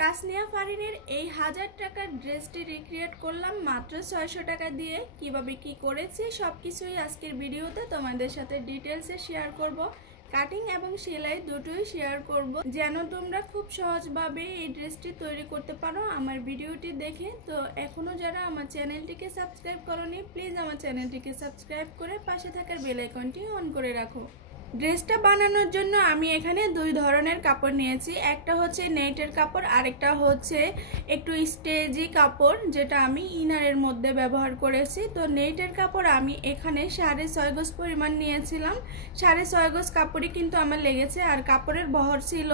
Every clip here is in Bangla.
তাসনিয়া ফারিনের এই 1000 টাকার ড্রেসটি রিক্রিয়েট করলাম মাত্র 600 টাকা দিয়ে। কিভাবে কি করেছি সবকিছুই আজকের ভিডিওতে তোমাদের সাথে ডিটেইলসে শেয়ার করব। কাটিং এবং সেলাই দুটোই শেয়ার করব যেন তোমরা খুব সহজভাবে এই ড্রেসটি তৈরি করতে পারো আমার ভিডিওটি দেখে। তো এখনো যারা আমার চ্যানেলটিকে সাবস্ক্রাইব করোনি প্লিজ আমার চ্যানেলটিকে সাবস্ক্রাইব করে পাশে থাকার বেল আইকনটি অন করে রাখো। ড্রেসটা বানানোর জন্য আমি এখানে দুই ধরনের কাপড় নিয়েছি, একটা হচ্ছে নেটের কাপড়, আরেকটা হচ্ছে একটু স্টেজি কাপড় যেটা আমি ইনারের মধ্যে ব্যবহার করেছি। তো নেটের কাপড় আমি এখানে 6.5 গজ পরিমাণ নিয়েছিলাম। 6.5 গজ কাপড়ই কিন্তু আমার লেগেছে, আর কাপড়ের বহর ছিল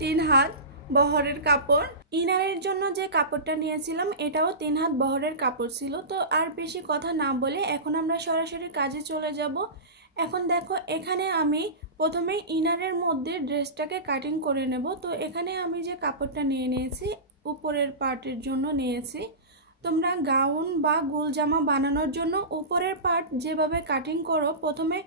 3 হাত বহরের কাপড়। ইনারের জন্য যে কাপড়টা নিয়েছিলাম এটাও 3 হাত বহরের কাপড় ছিল। তো আর বেশি কথা না বলে এখন আমরা সরাসরি কাজে চলে যাব। এখন দেখো এখানে আমি প্রথমে ইনারের মধ্যে ড্রেসটাকে কাটিং করে নেব। তো এখানে আমি যে কাপড়টা নিয়ে নিয়েছি উপরের পার্টের জন্য নিয়েছি। তোমরা গাউন বা গোল জামা বানানোর জন্য উপরের পার্ট যেভাবে কাটিং করো প্রথমে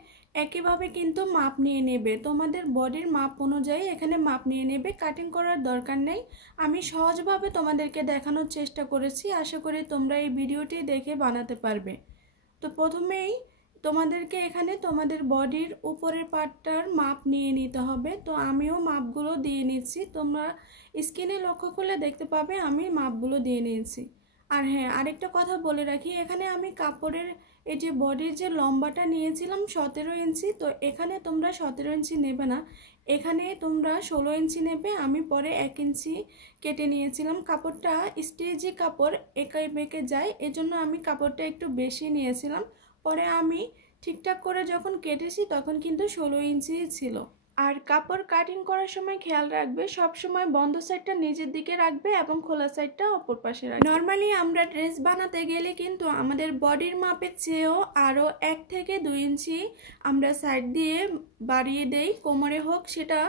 একইভাবে কিন্তু মাপ নিয়ে নেবে, তোমাদের বডির মাপ অনুযায়ী এখানে মাপ নিয়ে নেবে, কাটিং করার দরকার নেই। আমি সহজভাবে তোমাদেরকে দেখানোর চেষ্টা করেছি, আশা করি তোমরা এই ভিডিওটি দেখে বানাতে পারবে। তো প্রথমেই তোমাদেরকে এখানে তোমাদের বডির উপরের পার্টটার মাপ নিয়ে নিতে হবে। তো আমিও মাপগুলো দিয়ে নিচ্ছি, তোমরা স্ক্রিনে লক্ষ্য করলে দেখতে পাবে আমি মাপগুলো দিয়ে নিয়েছি। আর হ্যাঁ, আরেকটা কথা বলে রাখি, এখানে আমি কাপড়ের এই যে বডির যে লম্বাটা নিয়েছিলাম 17 ইঞ্চি, তো এখানে তোমরা 17 ইঞ্চি নেবে না, এখানে তোমরা 16 ইঞ্চি নেবে। আমি পরে 1 ইঞ্চি কেটে নিয়েছিলাম। কাপড়টা স্টেজি কাপড় একাই বেঁকে যায়, এজন্য আমি কাপড়টা একটু বেশি নিয়েছিলাম। পরে আমি ঠিকঠাক করে যখন কেটেছি তখন কিন্তু 16 ইঞ্চি ছিল। আর কাপড় কাটিং করার সময় খেয়াল রাখবে সব সময় বন্ধ সাইডটা নিচের দিকে রাখবে এবং খোলা সাইডটা অপর পাশে রাখবে। নর্মালি আমরা ড্রেস বানাতে গেলে কিন্তু আমাদের বডির মাপের চেয়েও আরও 1 থেকে 2 ইঞ্চি আমরা সাইড দিয়ে বাড়িয়ে দেই, কোমরে হোক সেটা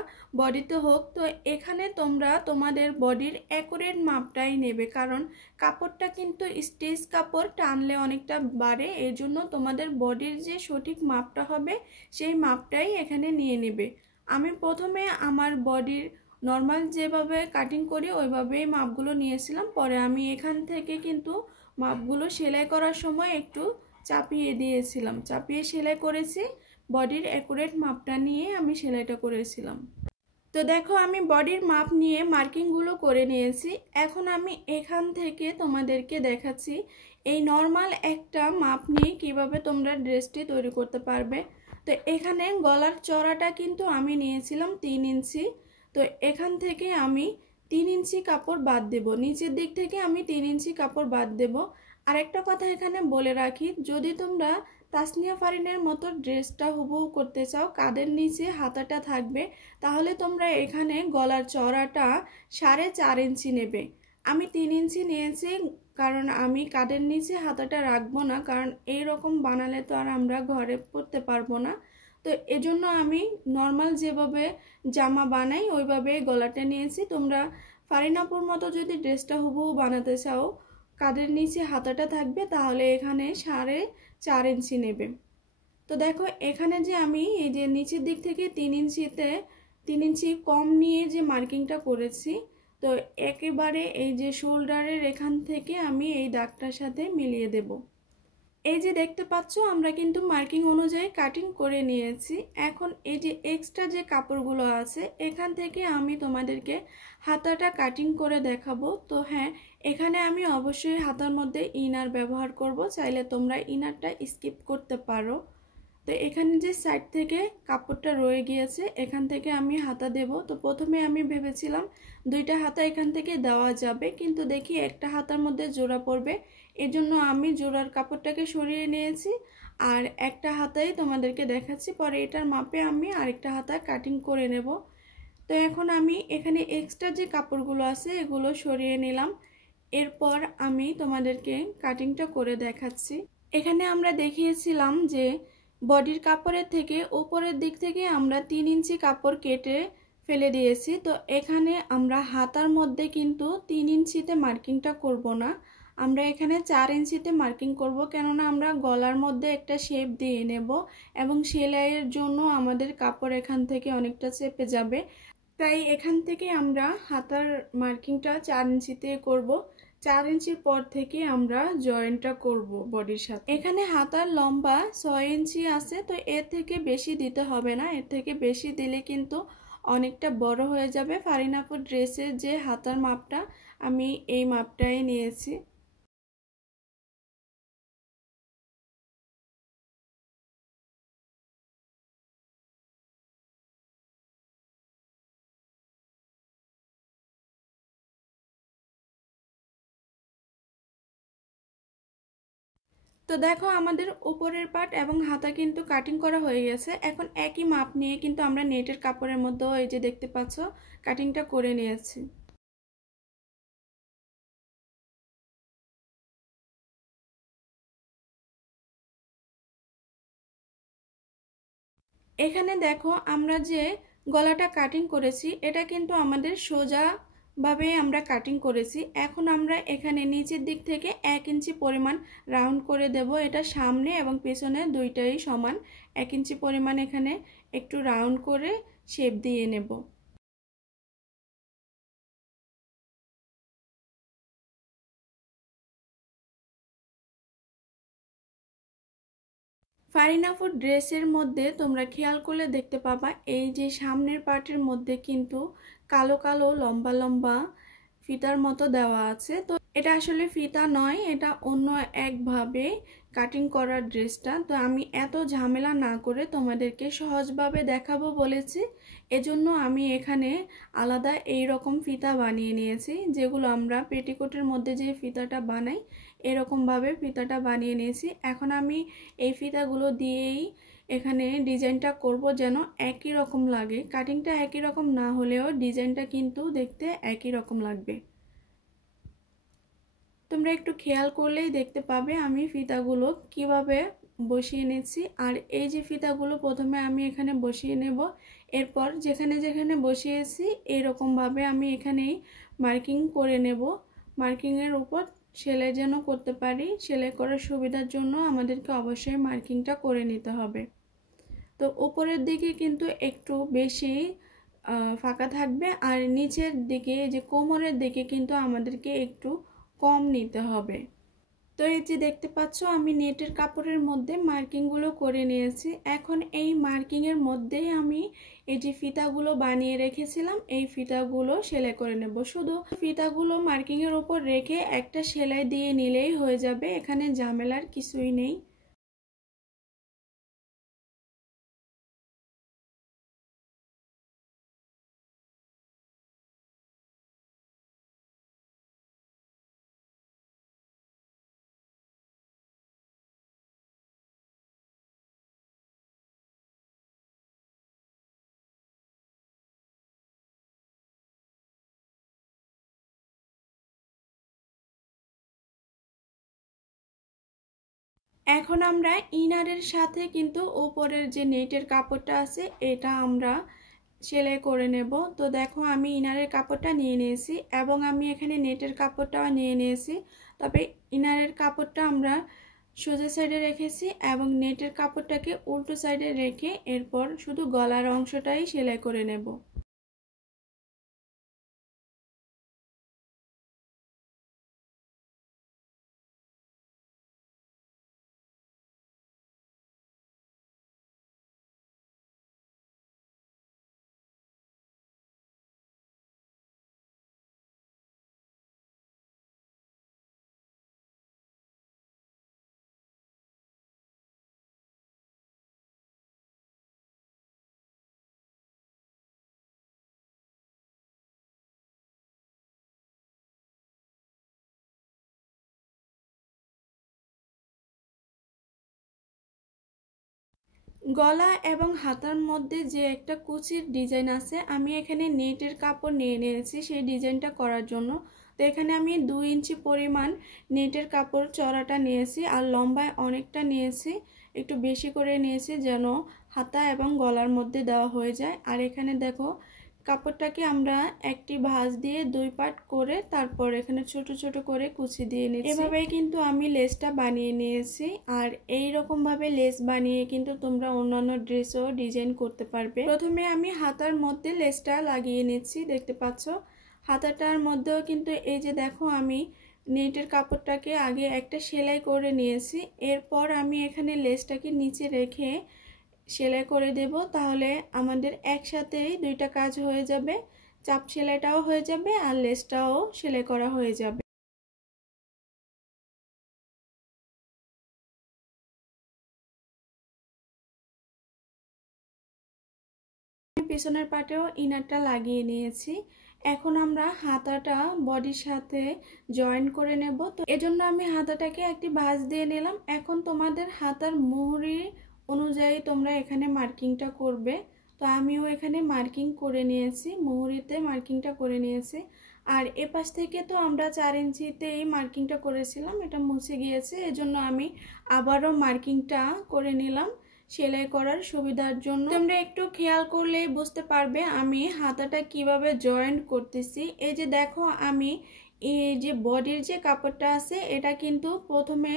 বডিতে হোক। তো এখানে তোমরা তোমাদের বডির অ্যাকুরেট মাপটাই নেবে, কারণ কাপড়টা কিন্তু স্টিচ কাপড়, টানলে অনেকটা বাড়ে, এর জন্য তোমাদের বডির যে সঠিক মাপটা হবে সেই মাপটাই এখানে নিয়ে নেবে। আমি প্রথমে আমার বডির নর্মাল যেভাবে কাটিং করি ওইভাবেই মাপগুলো নিয়েছিলাম, পরে আমি এখান থেকে কিন্তু মাপগুলো সেলাই করার সময় একটু চাপিয়ে দিয়েছিলাম, চাপিয়ে সেলাই করেছি, বডির অ্যাকুরেট মাপটা নিয়ে আমি সেলাইটা করেছিলাম। তো দেখো আমি বডির মাপ নিয়ে মার্কিংগুলো করে নিয়েছি। এখন আমি এখান থেকে তোমাদেরকে দেখাচ্ছি এই নর্মাল একটা মাপ নিয়ে কিভাবে তোমরা ড্রেসটি তৈরি করতে পারবে। তো এখানে গলার চড়াটা কিন্তু আমি নিয়েছিলাম 3 ইঞ্চি। তো এখান থেকে আমি 3 ইঞ্চি কাপড় বাদ দেব, নিচের দিক থেকে আমি 3 ইঞ্চি কাপড় বাদ দেব। আরেকটা কথা এখানে বলে রাখি, যদি তোমরা তাসনিয়া ফারিনের মতো ড্রেসটা হুবহু করতে চাও, কাঁধের নিচে হাতাটা থাকবে, তাহলে তোমরা এখানে গলার চড়াটা 4.5 ইঞ্চি নেবে। আমি 3 ইঞ্চি নিয়েছি, কারণ আমি কাঁধের নিচে হাতাটা রাখবো না, কারণ এই রকম বানালে তো আর আমরা ঘরে পরতে পারবো না। তো এজন্য আমি নর্মাল যেভাবে জামা বানাই ওইভাবে গলাটা নিয়েছি। তোমরা ফারিনাপুর মতো যদি ড্রেসটা হুবহু বানাতে চাও, কাঁধের নিচে হাতাটা থাকবে, তাহলে এখানে 4.5 ইঞ্চি নেবে। তো দেখো এখানে যে আমি এই যে নিচের দিক থেকে 3 ইঞ্চি কম নিয়ে যে মার্কিংটা করেছি, তো একেবারে এই যে শোল্ডারের এখান থেকে আমি এই দাগটার সাথে মিলিয়ে দেব। এই যে দেখতে পাচ্ছ আমরা কিন্তু মার্কিং অনুযায়ী কাটিং করে নিয়েছি। এখন এই যে এক্সট্রা যে কাপড়গুলো আছে এখান থেকে আমি তোমাদেরকে হাতাটা কাটিং করে দেখাবো। তো হ্যাঁ, এখানে আমি অবশ্যই হাতার মধ্যে ইনার ব্যবহার করব, চাইলে তোমরা ইনারটা স্কিপ করতে পারো। তো এখানে যে সাইড থেকে কাপড়টা রয়ে গিয়েছে এখান থেকে আমি হাতা দেব। তো প্রথমে আমি ভেবেছিলাম 2টা হাতা এখান থেকে দেওয়া যাবে, কিন্তু দেখি একটা হাতার মধ্যে জোড়া পড়বে, এজন্য আমি জোড়ার কাপড়টাকে সরিয়ে নিয়েছি আর একটা হাতাই তোমাদেরকে দেখাচ্ছি। পরে এটার মাপে আমি আরেকটা হাতা কাটিং করে নেব। তো এখন আমি এখানে এক্সট্রা যে কাপড়গুলো আছে এগুলো সরিয়ে নিলাম, এরপর আমি তোমাদেরকে কাটিংটা করে দেখাচ্ছি। এখানে আমরা দেখিয়েছিলাম যে বডির কাপড়ের থেকে উপরের দিক থেকে আমরা 3 ইঞ্চি কাপড় কেটে ফেলে দিয়েছি। তো এখানে আমরা হাতার মধ্যে কিন্তু 3 ইঞ্চিতে মার্কিংটা করব না, আমরা এখানে 4 ইঞ্চিতে মার্কিং করব, কেননা আমরা গলার মধ্যে একটা শেপ দিয়ে নেব এবং সেলাইয়ের জন্য আমাদের কাপড় এখান থেকে অনেকটা চেপে যাবে। তাই এখান থেকে আমরা হাতার মার্কিংটা 4 ইঞ্চিতে করব। 4 ইঞ্চির পর থেকে আমরা জয়েন্টটা করব বডির সাথে। এখানে হাতার লম্বা 6 ইঞ্চি আছে, তো এর থেকে বেশি দিতে হবে না। এর থেকে বেশি দিলে কিন্তু অনেকটা বড় হয়ে যাবে। ফারিন আপুর ড্রেসের যে হাতার মাপটা, আমি এই মাপটাই নিয়েছি। তো দেখো আমাদের উপরের পার্ট এবং হাতা কিন্তু কাটিং করা হয়ে গেছে। এখন একই মাপ নিয়ে কিন্তু আমরা নেটের কাপড়ের মধ্যেও এই যে দেখতে পাচ্ছ কাটিংটা করে নিয়েছি। এখানে দেখো আমরা যে গলাটা কাটিং করেছি এটা কিন্তু আমাদের সোজা ভাবে আমরা কাটিং করেছি। এখন আমরা এখানে নিচের দিক থেকে 1 ইঞ্চি পরিমাণ রাউন্ড করে দেব। এটা সামনে এবং পেছনে দুইটাই সমান। 1 ইঞ্চি পরিমাণ এখানে একটু রাউন্ড করে শেপ দিয়ে নেব। ফারিন আপুর ড্রেসের মধ্যে তোমরা খেয়াল করলে দেখতে পাবা এই যে সামনের পার্টের মধ্যে কিন্তু কালো কালো লম্বা লম্বা ফিতার মতো দেওয়া আছে। তো এটা আসলে ফিতা নয়, এটা অন্য একভাবে কাটিং করার ড্রেসটা। তো আমি এত ঝামেলা না করে তোমাদেরকে সহজভাবে দেখাবো বলেছি, এজন্য আমি এখানে আলাদা এই রকম ফিতা বানিয়ে নিয়েছি। যেগুলো আমরা পেটিকোটের মধ্যে যে ফিতাটা বানাই এরকমভাবে ফিতাটা বানিয়ে নিয়েছি। এখন আমি এই ফিতাগুলো দিয়েই এখানে ডিজাইনটা করব যেন একই রকম লাগে। কাটিংটা একই রকম না হলেও ডিজাইনটা কিন্তু দেখতে একই রকম লাগবে। তোমরা একটু খেয়াল করলেই দেখতে পাবে আমি ফিতাগুলো কিভাবে বসিয়ে নিয়েছি। আর এই যে ফিতাগুলো প্রথমে আমি এখানে বসিয়ে নেব, এরপর যেখানে যেখানে বসিয়েছি এরকমভাবে আমি এখানেই মার্কিং করে নেব। মার্কিংয়ের উপর সেলাই যেন করতে পারি, সেলাই করার সুবিধার জন্য আমাদেরকে অবশ্যই মার্কিংটা করে নিতে হবে। তো উপরের দিকে কিন্তু একটু বেশি ফাঁকা থাকবে, আর নিচের দিকে যে কোমরের দিকে কিন্তু আমাদেরকে একটু কম নিতে হবে। তো এই যে দেখতে পাচ্ছ আমি নেটের কাপড়ের মধ্যে মার্কিংগুলো করে নিয়েছি। এখন এই মার্কিংয়ের মধ্যেই আমি এই যে ফিতাগুলো বানিয়ে রেখেছিলাম এই ফিতাগুলো সেলাই করে নেব। শুধু ফিতাগুলো মার্কিংয়ের উপর রেখে একটা সেলাই দিয়ে নিলেই হয়ে যাবে, এখানে ঝামেলার কিছুই নেই। এখন আমরা ইনারের সাথে কিন্তু উপরের যে নেটের কাপড়টা আছে এটা আমরা সেলাই করে নেব। তো দেখো আমি ইনারের কাপড়টা নিয়ে নিয়েছি এবং আমি এখানে নেটের কাপড়টাও নিয়ে নিয়েছি। তবে ইনারের কাপড়টা আমরা সোজা সাইডে রেখেছি এবং নেটের কাপড়টাকে উল্টো সাইডে রেখে এরপর শুধু গলার অংশটাই সেলাই করে নেব। গলা এবং হাতার মধ্যে যে একটা কুচির ডিজাইন আছে আমি এখানে নেটের কাপড় নিয়ে নিয়েছি সেই ডিজাইনটা করার জন্য। তো এখানে আমি 2 ইঞ্চি পরিমাণ নেটের কাপড় চড়াটা নিয়েছি আর লম্বায় অনেকটা নিয়েছি, একটু বেশি করে নিয়েছি যেন হাতা এবং গলার মধ্যে দেওয়া হয়ে যায়। আর এখানে দেখো কাপড়টাকে আমরা একটি ভাঁজ দিয়ে 2 পার্ট করে তারপর এখানে ছোট ছোট করে কুচি দিয়ে নিয়েছি। এভাবেই কিন্তু আমি লেসটা বানিয়ে নিয়েছি। আর এই রকম ভাবে লেস বানিয়ে কিন্তু তোমরা অন্যান্য ড্রেসও ডিজাইন করতে পারবে। প্রথমে আমি হাতার মধ্যে লেসটা লাগিয়ে নিচ্ছি, দেখতে পাচ্ছ। হাতাটার মধ্যেও কিন্তু এই যে দেখো আমি নেটের কাপড়টাকে আগে একটা সেলাই করে নিয়েছি। এরপর আমি এখানে লেসটাকে নিচে রেখে সেলাই করে দেব, তাহলে আমাদের একসাথেই দুইটা কাজ হয়ে যাবে। চাপ সেলাইটাও হয়ে যাবে আর লেসটাও সেলাই করা হয়ে যাবে। পিছনের পাটেও ইনারটা লাগিয়ে নিয়েছি। এখন আমরা হাতাটা বডির সাথে জয়েন করে নেব। তো এজন্য আমি হাতাটাকে একটি ভাঁজ দিয়ে নিলাম। এখন তোমাদের হাতার মুহুরি অনুযায়ী তোমরা এখানে মার্কিংটা করবে। তো আমিও এখানে মার্কিং করে নিয়েছি, মুহুরিতে মার্কিংটা করে নিয়েছি। আর এপাশ থেকে তো আমরা 4 ইঞ্চিতে এই মার্কিংটা করেছিলাম, এটা মুছে গিয়েছে, এজন্য আমি আবারও মার্কিংটা করে নিলাম সেলাই করার সুবিধার জন্য। তোমরা একটু খেয়াল করলেই বুঝতে পারবে আমি হাতাটা কিভাবে জয়েন্ট করতেছি। এই যে দেখো আমি এই যে বডির যে কাপড়টা আছে এটা কিন্তু প্রথমে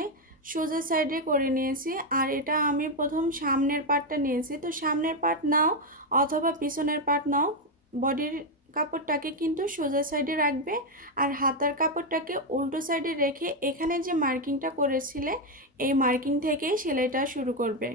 সোজা সাইডে করে নিয়েছি, আর এটা আমি প্রথম সামনের পার্টটা নিয়েছি। তো সামনের পার্ট নাও অথবা পিছনের পার্ট নাও, বডির কাপড়টাকে কিন্তু সোজা সাইডে রাখবে আর হাতার কাপড়টাকে উল্টো সাইডে রেখে এখানে যে মার্কিংটা করেছিলে এই মার্কিং থেকেই সেলাইটা শুরু করবে।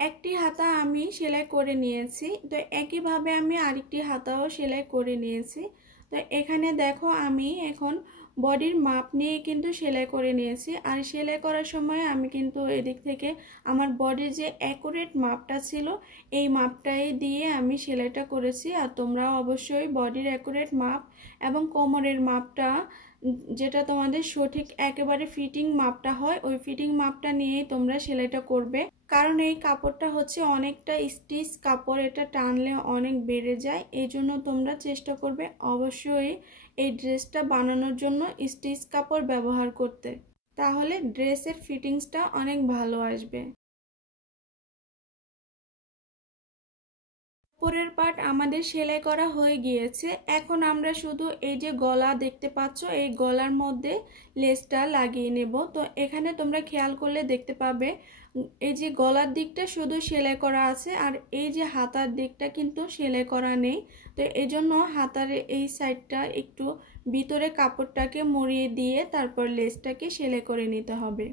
একটি হাতা আমি সেলাই করে নিয়েছি, তো একইভাবে আমি আরেকটি হাতাও সেলাই করে নিয়েছি। তো এখানে দেখো আমি এখন বডির মাপ নিয়ে কিন্তু সেলাই করে নিয়েছি। আর সেলাই করার সময় আমি কিন্তু এদিক থেকে আমার বডির যে অ্যাকুরেট মাপটা ছিল এই মাপটাই দিয়ে আমি সেলাইটা করেছি। আর তোমরাও অবশ্যই বডির অ্যাকুরেট মাপ এবং কোমরের মাপটা যেটা তোমাদের সঠিক একেবারে ফিটিং মাপটা হয় ওই ফিটিং মাপটা নিয়েই তোমরা সেলাইটা করবে। কারণ এই কাপড়টা হচ্ছে অনেকটা স্টিচ কাপড়, এটা টানলে অনেক বেড়ে যায়। এই জন্য তোমরা চেষ্টা করবে অবশ্যই এই ড্রেসটা বানানোর জন্য স্টিচ কাপড় ব্যবহার করতে, তাহলে ড্রেসের ফিটিংসটা অনেক ভালো আসবে। উপরের পার্ট আমাদের সেলাই করা হয়ে গিয়েছে। এখন আমরা শুধু এই যে গলা দেখতে পাচ্ছ এই গলার মধ্যে লেসটা লাগিয়ে নেব। তো এখানে তোমরা খেয়াল করলে দেখতে পাবে এই যে গলার দিকটা শুধু সেলাই করা আছে আর এই যে হাতার দিকটা কিন্তু সেলাই করা নেই। তো এই জন্য হাতার এই সাইডটা একটু ভিতরে কাপড়টাকে মুড়িয়ে দিয়ে তারপর লেসটাকে সেলাই করে নিতে হবে।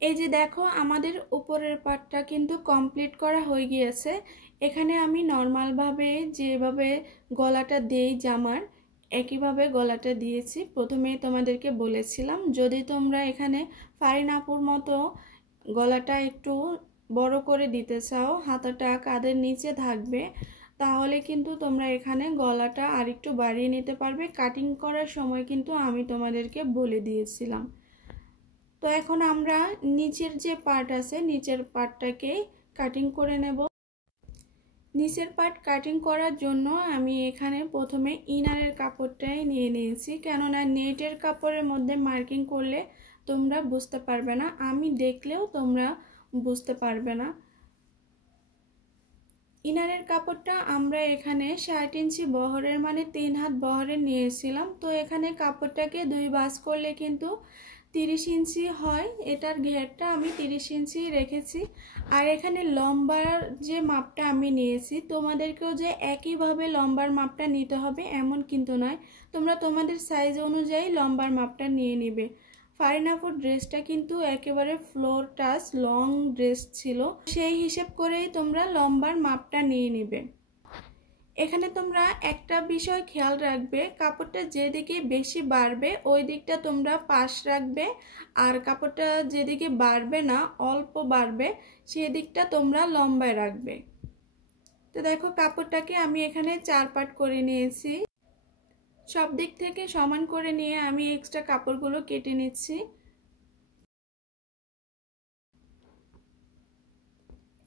এই যে দেখো আমাদের উপরের পার্টটা কিন্তু কমপ্লিট করা হয়ে গিয়েছে। এখানে আমি নর্মালভাবে যেভাবে গলাটা দেই জামার একইভাবে গলাটা দিয়েছি। প্রথমেই তোমাদেরকে বলেছিলাম যদি তোমরা এখানে ফারিন আপুর মতো গলাটা একটু বড় করে দিতে চাও, হাতাটা কাঁধের নিচে থাকবে, তাহলে কিন্তু তোমরা এখানে গলাটা আরেকটু বাড়িয়ে নিতে পারবে। কাটিং করার সময় কিন্তু আমি তোমাদেরকে বলে দিয়েছিলাম। তো এখন আমরা নিচের যে পার্ট আছে নিচের পার্টটাকে কাটিং করে নেব। নিচের পার্ট কাটিং করার জন্য আমি এখানে প্রথমে ইনারের কাপড়টাই নিয়ে নিয়েছি, কেননা নেটের কাপড়ের মধ্যে মার্কিং করলে তোমরা বুঝতে পারবে না, আমি দেখলেও তোমরা বুঝতে পারবে না। ইনারের কাপড়টা আমরা এখানে 60 ইঞ্চি বহরের মানে 3 হাত বহরের নিয়েছিলাম। তো এখানে কাপড়টাকে 2 ভাঁজ করলে কিন্তু 30 ইঞ্চি হয়। এটার ঘেরটা আমি 30 ইঞ্চি রেখেছি। আর এখানে লম্বার যে মাপটা আমি নিয়েছি, তোমাদেরকেও যে একইভাবে লম্বার মাপটা নিতে হবে এমন কিন্তু নয়, তোমরা তোমাদের সাইজ অনুযায়ী লম্বার মাপটা নিয়ে নিবে। ফারিন আপুর ড্রেসটা কিন্তু একেবারে ফ্লোর টাচ লং ড্রেস ছিল, সেই হিসেব করেই তোমরা লম্বার মাপটা নিয়ে নিবে। এখানে তোমরা একটা বিষয় খেয়াল রাখবে, কাপড়টা যেদিকে বেশি বাড়বে ওই দিকটা তোমরা পাশ রাখবে, আর কাপড়টা যেদিকে বাড়বে না অল্প বাড়বে সেই দিকটা তোমরা লম্বায় রাখবে। তো দেখো কাপড়টাকে আমি এখানে 4 পার্ট করে নিয়েছি। সব দিক থেকে সমান করে নিয়ে আমি এক্সট্রা কাপড়গুলো কেটে নিচ্ছি।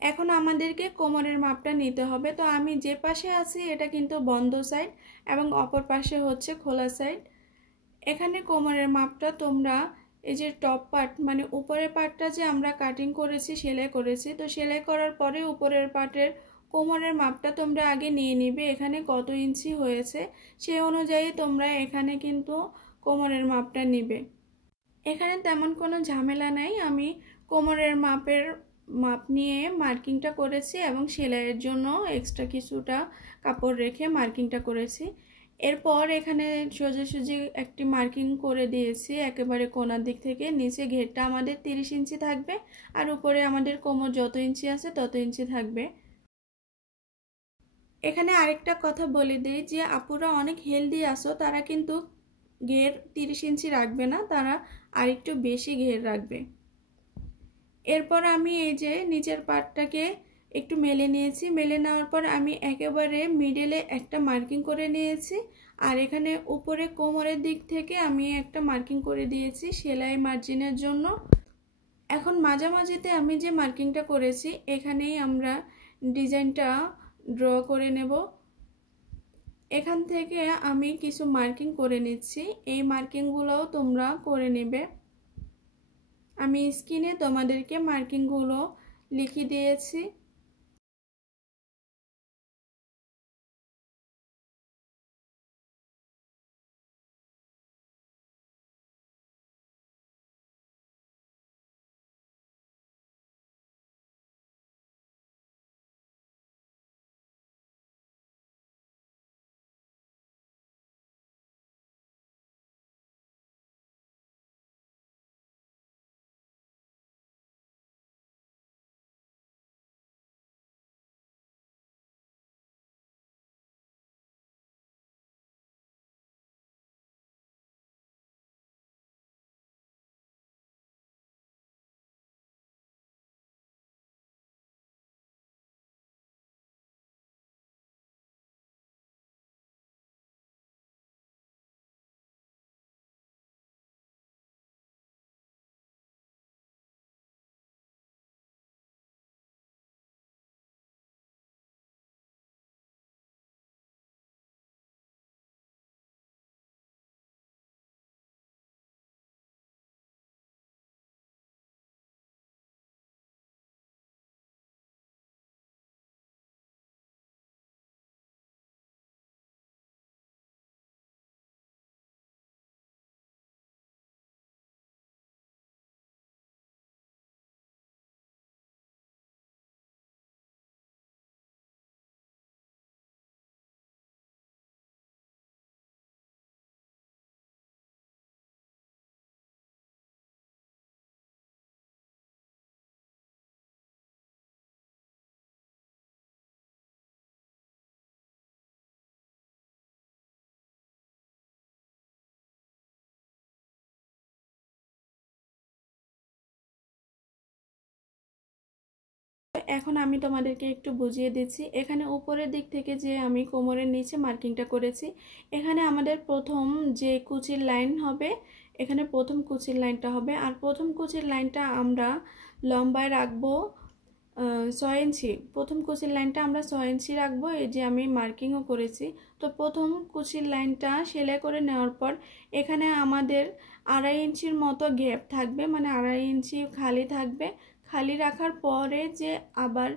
এখন আমাদেরকে কোমরের মাপটা নিতে হবে। তো আমি যে পাশে আছি এটা কিন্তু বন্ধ সাইড এবং অপর পাশে হচ্ছে খোলা সাইড। এখানে কোমরের মাপটা তোমরা এই যে টপ পার্ট মানে উপরের পার্টটা যে আমরা কাটিং করেছি সেলাই করেছি, তো সেলাই করার পরে উপরের পার্টের কোমরের মাপটা তোমরা আগে নিয়ে নিবে, এখানে কত ইঞ্চি হয়েছে সেই অনুযায়ী তোমরা এখানে কিন্তু কোমরের মাপটা নিবে। এখানে তেমন কোনো ঝামেলা নাই, আমি কোমরের মাপ নিয়ে মার্কিংটা করেছি এবং সেলাইয়ের জন্য এক্সট্রা কিছুটা কাপড় রেখে মার্কিংটা করেছি। এরপর এখানে সোজাসুজি একটি মার্কিং করে দিয়েছি একেবারে কোণার দিক থেকে। নিচে ঘেরটা আমাদের 30 ইঞ্চি থাকবে আর উপরে আমাদের কোমর যত ইঞ্চি আছে তত ইঞ্চি থাকবে। এখানে আরেকটা কথা বলে দিই যে আপুরা অনেক হেলদি আসো, তারা কিন্তু ঘের 30 ইঞ্চি রাখবে না, তারা আরেকটু বেশি ঘের রাখবে। এরপর আমি এই যে নিচের পার্টটাকে একটু মেলে নিয়েছি, মেলে নেওয়ার পর আমি একেবারে মিডলে একটা মার্কিং করে নিয়েছি, আর এখানে উপরে কোমরের দিক থেকে আমি একটা মার্কিং করে দিয়েছি সেলাই মার্জিনের জন্য। এখন মাঝামাঝিতে আমি যে মার্কিংটা করেছি এখানেই আমরা ডিজাইনটা ড্র করে নেব। এখান থেকে আমি কিছু মার্কিং করে নিচ্ছি, এই মার্কিংগুলোও তোমরা করে নেবে। আমি স্ক্রিনে তোমাদেরকে মার্কিংগুলো লিখে দিয়েছি। এখন আমি তোমাদেরকে একটু বুঝিয়ে দিচ্ছি। এখানে উপরের দিক থেকে যে আমি কোমরের নিচে মার্কিংটা করেছি, এখানে আমাদের প্রথম যে কুচির লাইন হবে, এখানে প্রথম কুচির লাইনটা হবে। আর প্রথম কুচির লাইনটা আমরা লম্বায় রাখবো 6 ইঞ্চি। প্রথম কুচির লাইনটা আমরা 6 ইঞ্চি রাখবো, এই যে আমি মার্কিংও করেছি। তো প্রথম কুচির লাইনটা সেলাই করে নেওয়ার পর এখানে আমাদের 2.5 ইঞ্চির মতো গ্যাপ থাকবে, মানে 2.5 ইঞ্চি খালি থাকবে। খালি রাখার পরে যে আবার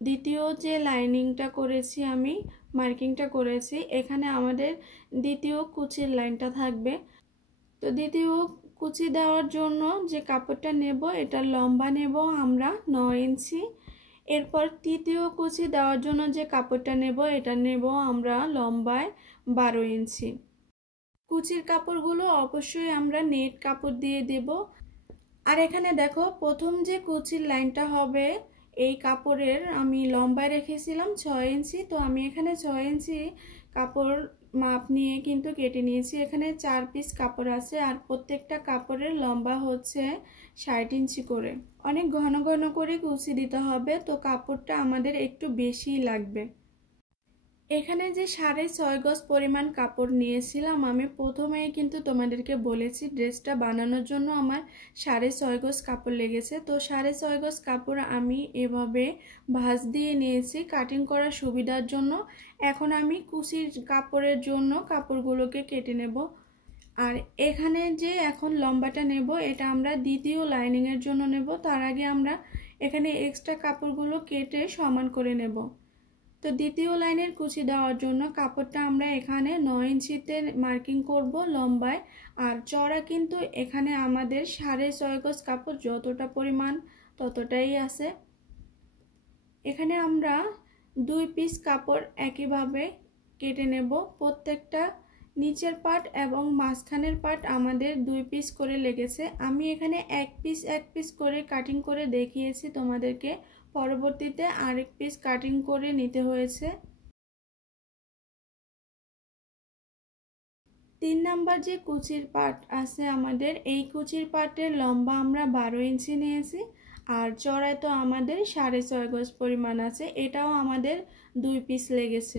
দ্বিতীয় যে লাইনিংটা করেছি আমি, মার্কিংটা করেছি, এখানে আমাদের দ্বিতীয় কুচির লাইনটা থাকবে। তো দ্বিতীয় কুচি দেওয়ার জন্য যে কাপড়টা নেব, এটা লম্বা নেব আমরা 9 ইঞ্চি। এরপর তৃতীয় কুচি দেওয়ার জন্য যে কাপড়টা নেব, এটা নেব আমরা লম্বায় 12 ইঞ্চি। কুচির কাপড়গুলো অবশ্যই আমরা নেট কাপড় দিয়ে দেব। আর এখানে দেখো, প্রথম যে কুচির লাইনটা হবে এই কাপড়ের আমি লম্বায় রেখেছিলাম 6 ইঞ্চি। তো আমি এখানে 6 ইঞ্চি কাপড় মাপ নিয়ে কিন্তু কেটে নিয়েছি। এখানে 4 পিস কাপড় আছে, আর প্রত্যেকটা কাপড়ের লম্বা হচ্ছে 60 ইঞ্চি করে। অনেক ঘন ঘন করে কুচি দিতে হবে, তো কাপড়টা আমাদের একটু বেশিই লাগবে। এখানে যে 6.5 গজ পরিমাণ কাপড় নিয়েছিলাম আমি, প্রথমেই কিন্তু তোমাদেরকে বলেছি ড্রেসটা বানানোর জন্য আমার 6.5 গজ কাপড় লেগেছে। তো 6.5 গজ কাপড় আমি এভাবে ভাঁজ দিয়ে নিয়েছি কাটিং করার সুবিধার জন্য। এখন আমি কুচির কাপড়ের জন্য কাপড়গুলোকে কেটে নেব। আর এখানে যে এখন লম্বাটা নেব, এটা আমরা দ্বিতীয় লাইনিংয়ের জন্য নেব। তার আগে আমরা এখানে এক্সট্রা কাপড়গুলো কেটে সমান করে নেব। তো দ্বিতীয় লাইনের কুচি দেওয়ার জন্য কাপড়টা আমরা এখানে 9 ইঞ্চিতে মার্কিং করব লম্বায়। আর চওড়া কিন্তু এখানে আমাদের 6.5 গজ কাপড় যতটা পরিমাণ ততটাই আছে। এখানে আমরা 2 পিস কাপড় একইভাবে কেটে নেব। প্রত্যেকটা নিচের পার্ট এবং মাঝখানের পার্ট আমাদের 2 পিস করে লেগেছে। আমি এখানে এক পিস করে কাটিং করে দেখিয়েছি তোমাদেরকে, পরবর্তীতে আরেক পিস কাটিং করে নিতে হয়েছে। 3 নাম্বার যে কুচির পার্ট আছে আমাদের, এই কুচির পার্টের লম্বা আমরা 12 ইঞ্চি নিয়েছি। আর চওড়ায় তো আমাদের 6.5 গজ পরিমাণ আছে, এটাও আমাদের 2 পিস লেগেছে।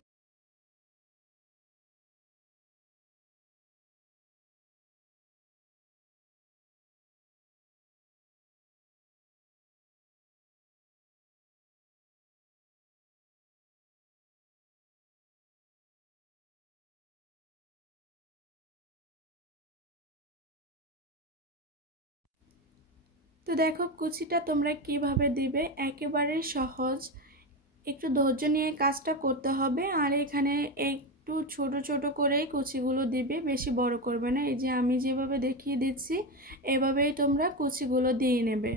তো দেখো কুচিটা তোমরা কিভাবে দিবে, একেবারে সহজ। একটু ধৈর্য নিয়ে কাজটা করতে হবে। আর এখানে একটু ছোট ছোট করেই কুচিগুলো দিবে, বেশি বড় করবে না। এই যে আমি যেভাবে দেখিয়ে দিচ্ছি এভাবেই তোমরা কুচিগুলো দিয়ে নেবে।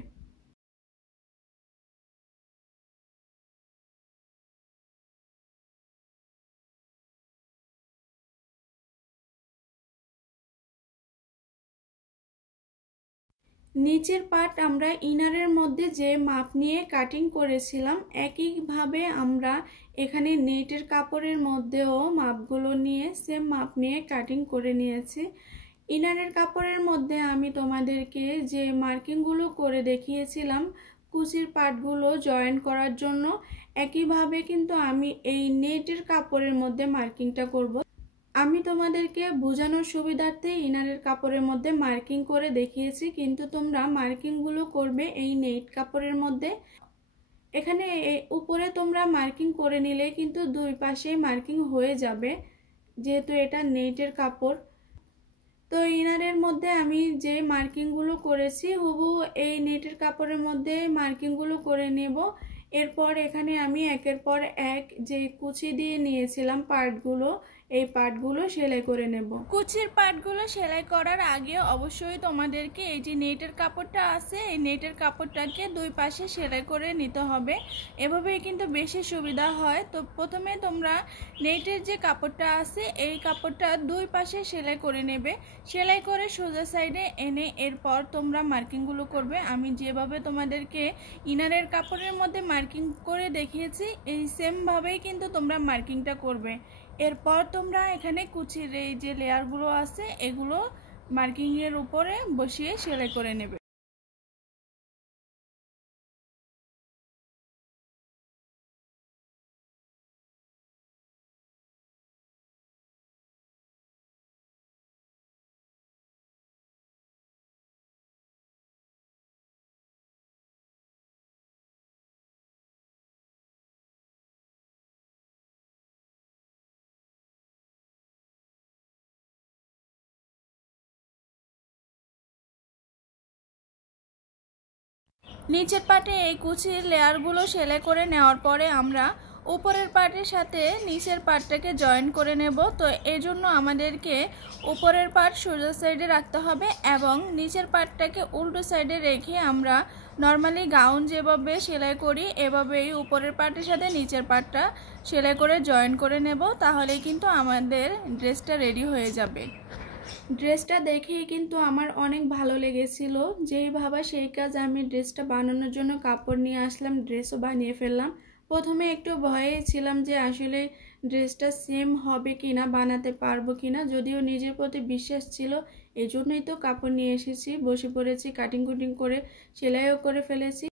নিচের পার্ট আমরা ইনারের মধ্যে যে মাপ নিয়ে কাটিং করেছিলাম, একইভাবে আমরা এখানে নেটের কাপড়ের মধ্যেও মাপগুলো নিয়ে সেম মাপ নিয়ে কাটিং করে নিয়েছি। ইনারের কাপড়ের মধ্যে আমি তোমাদেরকে যে মার্কিংগুলো করে দেখিয়েছিলাম কুচির পার্টগুলো জয়েন করার জন্য, একইভাবে কিন্তু আমি এই নেটের কাপড়ের মধ্যে মার্কিংটা করব। আমি তোমাদেরকে বোঝানোর সুবিধার্থে ইনারের কাপড়ের মধ্যে মার্কিং করে দেখিয়েছি, কিন্তু তোমরা মার্কিংগুলো করবে এই নেট কাপড়ের মধ্যে। এখানে উপরে তোমরা মার্কিং করে নিলে কিন্তু দুই পাশেই মার্কিং হয়ে যাবে, যেহেতু এটা নেটের কাপড়। তো ইনারের মধ্যে আমি যে মার্কিংগুলো করেছি হুবহু এই নেটের কাপড়ের মধ্যে মার্কিংগুলো করে নেব। এরপর এখানে আমি একের পর এক যে কুচি দিয়ে নিয়েছিলাম পার্টগুলো, এই পার্টগুলো সেলাই করে নেব। কুচির পার্টগুলো সেলাই করার আগে অবশ্যই তোমাদেরকে এই যে নেটের কাপড়টা আছে, এই নেটের কাপড়টাকে দুই পাশে সেলাই করে নিতে হবে। এভাবেই কিন্তু বেশি সুবিধা হয়। তো প্রথমে তোমরা নেটের যে কাপড়টা আছে এই কাপড়টা দুই পাশে সেলাই করে নেবে। সেলাই করে সোজা সাইডে এনে এরপর তোমরা মার্কিংগুলো করবে। আমি যেভাবে তোমাদেরকে ইনারের কাপড়ের মধ্যে মার্কিং করে দেখিয়েছি, এই সেমভাবেই কিন্তু তোমরা মার্কিংটা করবে। এরপর তোমরা এখানে কুচির এই যে লেয়ারগুলো আছে এগুলো মার্কিংয়ের উপরে বসিয়ে সেলাই করে নেবে। নিচের পাটে এই কুচির লেয়ারগুলো সেলাই করে নেওয়ার পরে আমরা উপরের পাটের সাথে নিচের পাটটাকে জয়েন করে নেব। তো এজন্য আমাদেরকে উপরের পাট সোজা সাইডে রাখতে হবে এবং নিচের পাটটাকে উল্টো সাইডে রেখে আমরা নর্মালি গাউন যেভাবে সেলাই করি এভাবেই উপরের পাটের সাথে নিচের পাটটা সেলাই করে জয়েন করে নেব, তাহলে কিন্তু আমাদের ড্রেসটা রেডি হয়ে যাবে। ড্রেসটা দেখেই কিন্তু আমার অনেক ভালো লেগেছিল, যেই ভাবা সেই কাজ। আমি ড্রেসটা বানানোর জন্য কাপড় নিয়ে আসলাম, ড্রেসও বানিয়ে ফেললাম। প্রথমে একটু ভয়ে ছিলাম যে আসলে ড্রেসটা সেম হবে কিনা, বানাতে পারবো কিনা, যদিও নিজের প্রতি বিশ্বাস ছিল। এই জন্যই তো কাপড় নিয়ে এসেছি, বসে পড়েছি, কাটিং কুটিং করে সেলাইও করে ফেলেছি।